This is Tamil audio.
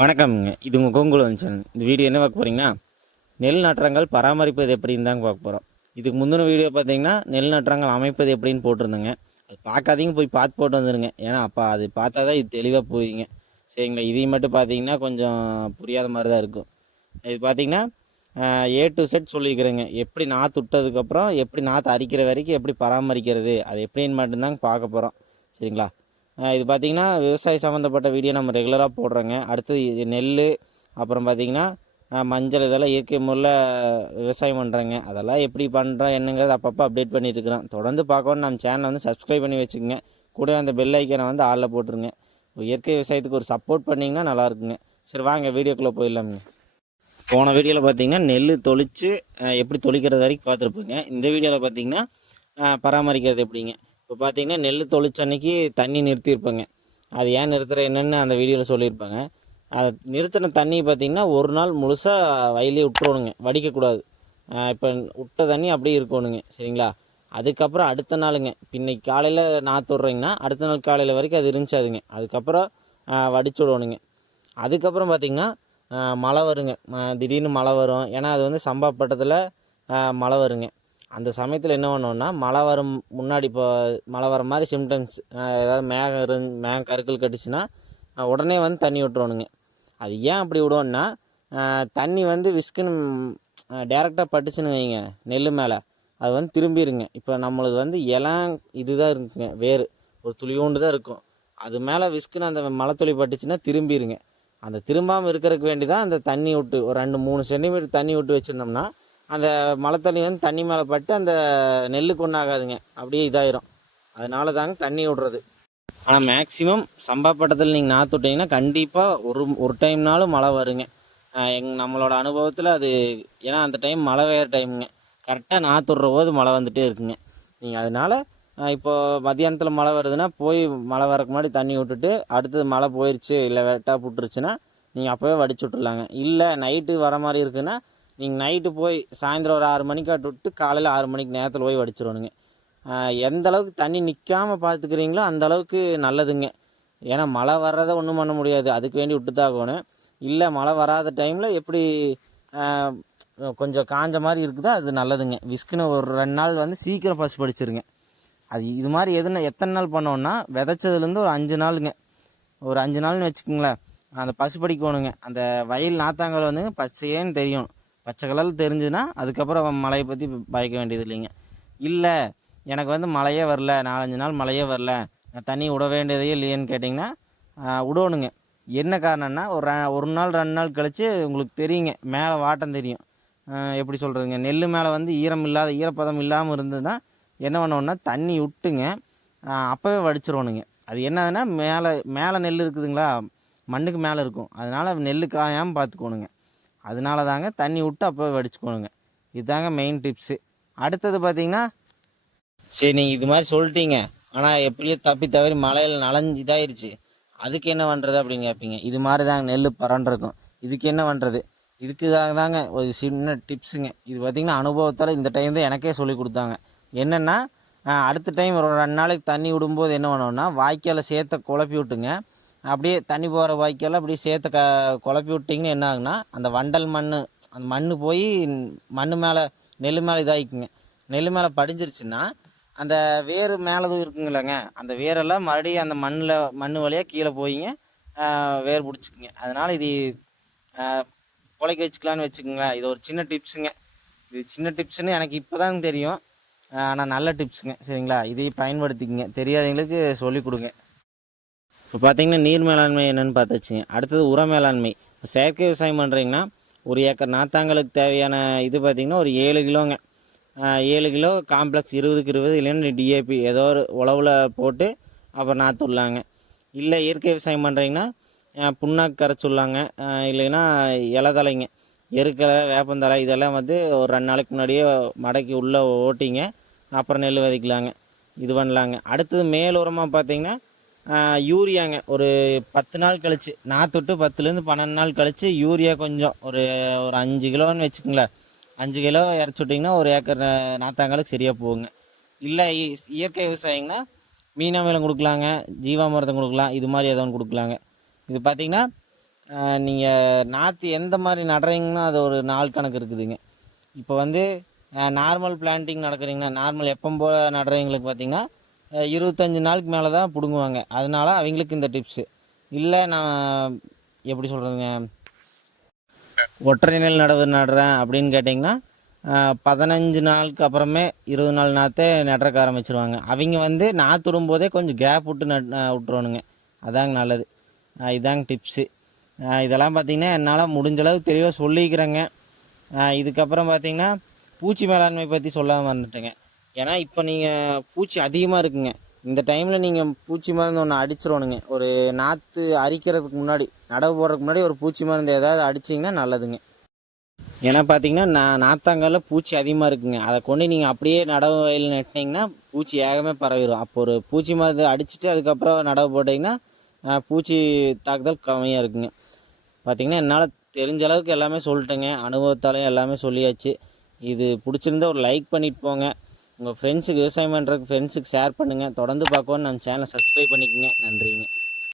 வணக்கம்ங்க இது உங்கள் கோங்குல வந்துச்சன் இந்த வீடியோ என்ன பார்க்க போகிறீங்கன்னா நெல் நட்டுறங்கள் பராமரிப்பது எப்படின்னு தாங்க பார்க்க போகிறோம் இதுக்கு முந்தின வீடியோ பார்த்தீங்கன்னா நெல் நட்டுறங்கள் அமைப்பது எப்படின்னு போட்டிருந்தேங்க. அது பார்க்காதீங்க போய் பார்த்து போட்டு வந்துடுங்க ஏன்னா அப்போ அது பார்த்தா தான் இது தெளிவாக போயிங்க சரிங்களா? இதையும் மட்டும் பார்த்தீங்கன்னா கொஞ்சம் புரியாத மாதிரி தான் இருக்கும். இது பார்த்தீங்கன்னா ஏ டு செட் சொல்லிக்கிறேங்க எப்படி நாற்று விட்டதுக்கப்புறம் எப்படி நாற்று அரிக்கிற வரைக்கும் எப்படி பராமரிக்கிறது அது எப்படின்னு மட்டும்தாங்க பார்க்க போகிறோம் சரிங்களா? இது பார்த்திங்கன்னா விவசாய சம்மந்தப்பட்ட வீடியோ நம்ம ரெகுலராக போடுறோங்க. அடுத்தது இது நெல் அப்புறம் பார்த்திங்கன்னா மஞ்சள் இதெல்லாம் இயற்கை முறையில் விவசாயம் பண்ணுறேங்க அதெல்லாம் எப்படி பண்ணுறோம் என்னங்கிறது அப்பப்போ அப்டேட் பண்ணிட்டு இருக்கிறோம். தொடர்ந்து பார்க்கணும் நம்ம சேனலை வந்து சப்ஸ்கிரைப் பண்ணி வச்சுக்கோங்க. கூட அந்த பெல் ஐக்கனை வந்து ஆளில் போட்டுருங்க. இயற்கை விவசாயத்துக்கு ஒரு சப்போர்ட் பண்ணிங்கன்னா நல்லா இருக்குங்க. சரி வாங்க வீடியோக்குள்ளே போயிடலாமுங்க. போன வீடியோவில் பார்த்தீங்கன்னா நெல் தொளிச்சு எப்படி தொளிக்கிறது வரைக்கும் பார்த்துருப்போங்க. இந்த வீடியோவில் பார்த்தீங்கன்னா பராமரிக்கிறது எப்படிங்க? இப்போ பார்த்தீங்கன்னா நெல் தொழிற்சன்னைக்கு தண்ணி நிறுத்தியிருப்பாங்க. அது ஏன் நிறுத்துற என்னன்னு அந்த வீடியோவில் சொல்லியிருப்பாங்க. அது நிறுத்தின தண்ணி பார்த்தீங்கன்னா ஒரு நாள் முழுசாக வயலே விட்டுறணுங்க. வடிக்கக்கூடாது. இப்போ விட்ட தண்ணி அப்படியே இருக்கணுங்க. சரிங்களா? அதுக்கப்புறம் அடுத்த நாளுங்க. இன்னைக்கு காலையில் நாற்று விட்றீங்கன்னா அடுத்த நாள் காலையில் வரைக்கும் அது இருந்துச்சாதுங்க. அதுக்கப்புறம் ஆஹ் வடிச்சு விடணுங்க. அதுக்கப்புறம் பார்த்திங்கன்னா மழை வருங்க. திடீர்னு மழை வரும். ஏன்னா அது வந்து சம்பா பட்டத்தில் மழை வருங்க. அந்த சமயத்தில் என்ன பண்ணோம்னா மழை வரும் முன்னாடி இப்போ மழை வர மாதிரி சிம்டம்ஸ் ஏதாவது மேகம் இருந் மேகம் கருக்கள் கட்டுச்சுன்னா உடனே வந்து தண்ணி விட்டுறணுங்க அது ஏன் அப்படி விடுவோன்னா தண்ணி வந்து விஸ்குன்னு டேரெக்டாக பட்டுச்சுன்னு வைங்க நெல் மேலே. அது வந்து திரும்பிடுங்க இப்போ நம்மளுக்கு வந்து இளம் இதுதான் இருக்குங்க வேர். ஒரு துளியோண்டு தான் இருக்கும். அது மேலே விஸ்குன்னு அந்த மழை துளி பட்டுச்சுன்னா திரும்பிடுங்க அந்த திரும்பாமல் இருக்கிறதுக்கு வேண்டி தான் அந்த தண்ணி விட்டு ஒரு ரெண்டு மூணு சென்டிமீட்டர் தண்ணி விட்டு வச்சுருந்தோம்னா அந்த மழை தண்ணி வந்து தண்ணி மேலே பட்டு அந்த நெல்லுக்கு ஒன்றாகாதுங்க அப்படியே இதாயிரும். அதனால தாங்க தண்ணி விடுறது. ஆனால் மேக்ஸிமம் சம்பா பட்டத்தில் நீங்கள் நாற்று விட்டீங்கன்னா கண்டிப்பாக ஒரு ஒரு டைம்னாலும் மழை வருங்க. எங் நம்மளோட அனுபவத்தில் அது ஏன்னா அந்த டைம் மழை வேறு டைமுங்க கரெக்டாக நாற்று விட்ற போது மழை வந்துட்டே இருக்குங்க. நீங்கள் அதனால் இப்போது மத்தியானத்தில் மழை வருதுன்னா போய் மழை வரக்கு முன்னாடி தண்ணி விட்டுட்டு அடுத்தது மழை போயிடுச்சு இல்லை வெட்டாக புட்டுருச்சுன்னா நீங்கள் அப்போவே வடிச்சு விட்ருலாங்க இல்லை நைட்டு வர மாதிரி இருக்குன்னா நீங்கள் நைட்டு போய் சாயந்தரம் ஒரு ஆறு மணிக்காட்டு விட்டு காலையில் ஆறு மணிக்கு நேரத்தில் போய் வடிச்சிடணுங்க எந்த அளவுக்கு தண்ணி நிற்காமல் பார்த்துக்கிறீங்களோ அந்த அளவுக்கு நல்லதுங்க. ஏன்னா மழை வர்றதை ஒன்றும் பண்ண முடியாது. அதுக்கு வேண்டி விட்டு தான் ஆகணும். இல்லை மழை வராத டைமில் எப்படி கொஞ்சம் காஞ்ச மாதிரி இருக்குதோ அது நல்லதுங்க. விஸ்குன்னு ஒரு ரெண்டு நாள் வந்து சீக்கிரம் பசு படிச்சிருங்க. அது இது மாதிரி எதுனா எத்தனை நாள் பண்ணோன்னா விதைச்சதுலேருந்து ஒரு அஞ்சு நாளுங்க. ஒரு அஞ்சு நாள்னு வச்சுக்கோங்களேன். அந்த பசு படிக்கணுங்க. அந்த வயல் நாத்தாங்கல் வந்துங்க பச்சையேன்னு தெரியும். பச்சை கலரில் தெரிஞ்சுன்னா அதுக்கப்புறம் மழையை பற்றி பயக்க வேண்டியது இல்லைங்க. இல்லை எனக்கு வந்து மழையே வரல நாலஞ்சு நாள் மழையே வரல நான் தண்ணி விட வேண்டியதே இல்லையேன்னு கேட்டிங்கன்னா விடணுங்க. என்ன காரணம்னா ஒரு ஒரு நாள் ரெண்டு நாள் கழித்து உங்களுக்கு தெரியுங்க மேலே வாட்டம் தெரியும். எப்படி சொல்கிறதுங்க நெல் மேலே வந்து ஈரம் இல்லாத ஈரப்பதம் இல்லாமல் இருந்ததுன்னா என்ன பண்ணணும்னா தண்ணி விட்டுங்க அப்போவே வடிச்சிடணுங்க அது என்னதுன்னா மேலே மேலே நெல் இருக்குதுங்களா மண்ணுக்கு மேலே இருக்கும். அதனால் நெல் காயாமல் பார்த்துக்கோணுங்க அதனால தாங்க தண்ணி விட்டு அப்போ வடிச்சுக்கணுங்க. இதுதாங்க மெயின் டிப்ஸு அடுத்தது பார்த்தீங்கன்னா சரி நீங்கள் இது மாதிரி சொல்லிட்டீங்க. ஆனால் எப்படியோ தப்பி தவறி மழையில் நனைஞ்சு இதாயிருச்சு. அதுக்கு என்ன பண்ணுறது அப்படின்னு கேட்பீங்க இது மாதிரி தாங்க நெல் பரண்டிருக்கும் இதுக்கு என்ன பண்ணுறது இதுக்கு தாங்க தாங்க ஒரு சின்ன டிப்ஸுங்க இது பார்த்திங்கன்னா அனுபவத்தால் இந்த டைம் தான் எனக்கே சொல்லி கொடுத்தாங்க. என்னென்னா அடுத்த டைம் ஒரு ரெண்டு நாளைக்கு தண்ணி விடும்போது என்ன பண்ணணும்னா வாய்க்காலை சேர்த்த குழப்பி விட்டுங்க. அப்படியே தண்ணி போகிற வாய்க்கெல்லாம் அப்படியே சேர்த்து க குழப்பி விட்டிங்கன்னா என்ன ஆகுனா அந்த வண்டல் மண் அந்த மண் போய் மண் மேலே நெல் மேலே இதாகிக்குங்க. நெல் மேலே படிஞ்சிருச்சுன்னா அந்த வேர் மேலே இருக்குங்களேங்க அந்த வேரெல்லாம் மறுபடியும் அந்த மண்ணில் மண் வழியாக கீழே போயிங்க வேர் பிடிச்சிக்குங்க. அதனால் இது ஆஹ் வச்சுக்கலான்னு வச்சுக்கோங்களேன் இது ஒரு சின்ன டிப்ஸுங்க. இது சின்ன டிப்ஸுன்னு எனக்கு இப்போ தான் தெரியும் ஆனால் நல்ல டிப்ஸுங்க. சரிங்களா? இதை பயன்படுத்திக்கங்க. தெரியாதவங்களுக்கு சொல்லிக் கொடுங்க. இப்போ பார்த்தீங்கன்னா நீர் மேலாண்மை என்னென்னு பார்த்தாச்சுங்க அடுத்தது உர மேலாண்மை. இப்போ செயற்கை விவசாயம் பண்ணுறீங்கன்னா ஒரு ஏக்கர் நாத்தாங்களுக்கு தேவையான இது பார்த்திங்கன்னா ஒரு ஏழு கிலோங்க. ஏழு கிலோ காம்ப்ளெக்ஸ் இருபதுக்கு இருபது இல்லைன்னா டிஏபி ஏதோ ஒரு உழவில் போட்டு அப்புறம் நாற்று விடலாங்க இல்லை இயற்கை விவசாயம் பண்ணுறீங்கன்னா புண்ணாக்கு கரைச்சி விடலாங்க இல்லைன்னா இலதலைங்க. எருக்கலை வேப்பந்தலை இதெல்லாம் வந்து ஒரு ரெண்டு நாளைக்கு முன்னாடியே மடக்கி உள்ளே ஓட்டிங்க. அப்புறம் நெல் விதைக்கலாங்க. இது பண்ணலாங்க. அடுத்தது மேல் உரமாக பார்த்தீங்கன்னா யூரியாங்க. ஒரு பத்து நாள் கழிச்சு நாற்றுட்டு பத்துலேருந்து பன்னெண்டு நாள் கழிச்சு யூரியா கொஞ்சம். ஒரு ஒரு அஞ்சு கிலோன்னு வச்சுக்கோங்களேன். அஞ்சு கிலோ இறச்சி விட்டிங்கன்னா ஒரு ஏக்கர் நா- நாத்தாங்களுக்கு சரியாக போகுங்க. இல்லை இயற்கை விவசாயங்கன்னா மீனாமேளம் கொடுக்கலாங்க ஜீவாமிரதம் கொடுக்கலாம் இது மாதிரி ஏதோ ஒன்று கொடுக்கலாங்க. இது பார்த்திங்கன்னா நீங்கள் நாற்று எந்த மாதிரி நடுறீங்கன்னா அது ஒரு நாள் கணக்கு இருக்குதுங்க. இப்போ வந்து நார்மல் பிளான்டிங் நடக்கிறீங்கன்னா நார்மல் எப்போ போல் நடுறவங்களுக்கு பார்த்தீங்கன்னா இருபத்தஞ்சி நாளுக்கு மேலே தான் பிடுங்குவாங்க. அதனால் அவங்களுக்கு இந்த டிப்ஸு இல்லை நான் எப்படி சொல்கிறதுங்க ஒற்றை நெல் நடவு நடுறேன் அப்படின்னு கேட்டிங்கன்னா பதினஞ்சு நாளுக்கு அப்புறமே இருபது நாள் நாற்றே நடுறக்க ஆரம்பிச்சிருவாங்க. அவங்க வந்து நாற்று விடும்போதே கொஞ்சம் கேப் விட்டு நட் விட்டுருவானுங்க. அதாங்க நல்லது. இதாங்க டிப்ஸு இதெல்லாம் பார்த்திங்கன்னா என்னால் முடிஞ்சளவு தெளிவாக சொல்லிக்கிறேங்க. இதுக்கப்புறம் பார்த்திங்கன்னா பூச்சி மேலாண்மை பற்றி சொல்லாமல் வந்துட்டேங்க. ஏன்னா இப்போ நீங்கள் பூச்சி அதிகமாக இருக்குங்க. இந்த டைமில் நீங்கள் பூச்சி மருந்து ஒன்று அடிச்சிடணுங்க ஒரு நாற்று அரிக்கிறதுக்கு முன்னாடி நடவு போடுறதுக்கு முன்னாடி ஒரு பூச்சி மருந்து ஏதாவது அடிச்சிங்கன்னா நல்லதுங்க. ஏன்னா பார்த்தீங்கன்னா நான் நாத்தாங்கால பூச்சி அதிகமாக இருக்குங்க. அதை கொண்டு நீங்கள் அப்படியே நடவு வயலில் நட்டினீங்கன்னா பூச்சி ஏகமே பரவிடும் அப்போ ஒரு பூச்சி மருந்து அடிச்சுட்டு அதுக்கப்புறம் நடவு போட்டிங்கன்னா பூச்சி தாக்குதல் கம்மியாக இருக்குங்க. பார்த்தீங்கன்னா என்னால் தெரிஞ்ச அளவுக்கு எல்லாமே சொல்லிட்டேங்க. அனுபவத்தாலையும் எல்லாமே சொல்லியாச்சு. இது பிடிச்சிருந்தா ஒரு லைக் பண்ணிட்டு போங்க. உங்கள் ஃப்ரெண்ட்ஸுக்கு விவசாயம் பண்ணுறதுக்கு ஃப்ரெண்ட்ஸுக்கு ஷேர் பண்ணுங்கள் தொடர்ந்து பார்க்கவும் நம்ம சேனலை சப்ஸ்கிரைப் பண்ணிக்கோங்க. நன்றிங்க.